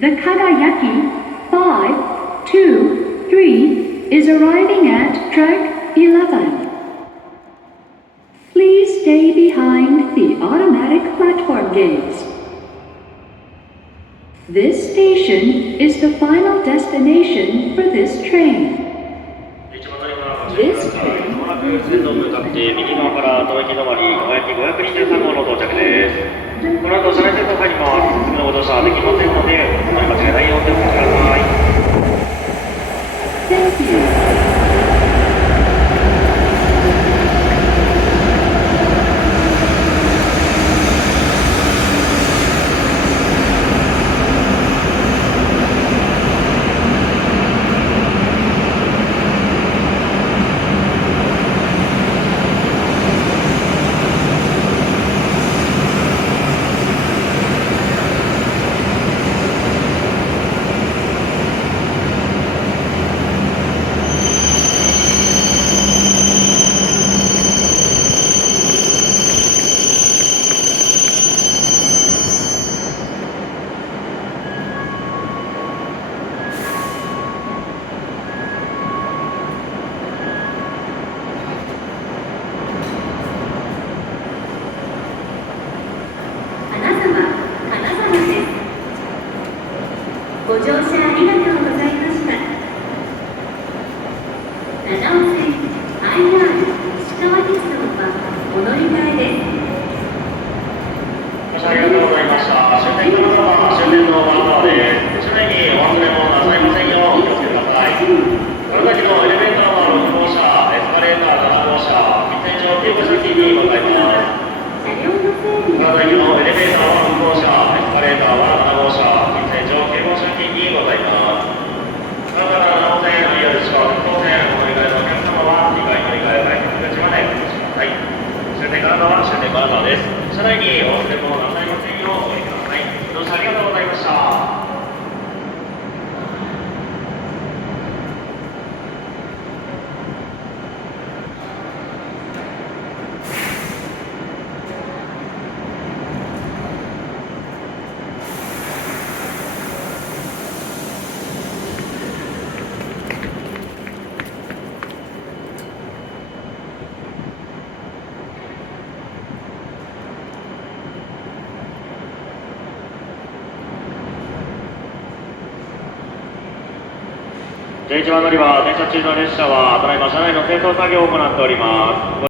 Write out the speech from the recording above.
The Kagayaki 523 is arriving at track 11. Please stay behind the automatic platform gates. This station is the final destination for this train. This train まもなく線路を向かって右側から東駅止まりかがやき523号の到着です。この後車内セット入ります。次のご乗車できませんので、お乗り間違いないようお気をつけください。Thank you. ご乗車ありがとうございました。7号線 IR 石川鉄道はお乗り換えです。ご乗車ありがとうございました。終点金沢、終点の金沢です。車内にお忘れ物なさいませんようお気をつけください。この先のエレベーターは6号車、エスカレーター7号車、喫煙所9号車付近にございます。この先のエレベーターは6号車、エスカレーターは7号車、喫煙所9号車付近にございます。この方から7号線、IR 石川鉄道線、お乗り換えのお客様は2階乗り換え改札口までお越しください。終点金沢、終点金沢です。車内にお忘れ物なさいませんようお降りください。ご乗車ありがとうございました。11番乗り場、停車中の列車はただいま車内の清掃作業を行っております。